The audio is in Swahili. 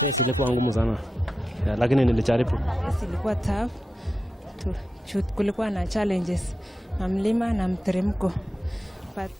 Tesi ilikuwa ngumu sana, lakini nilijaribu. Tesi ilikuwa tough. Kulikuwa na challenges na mlima na mteremko. But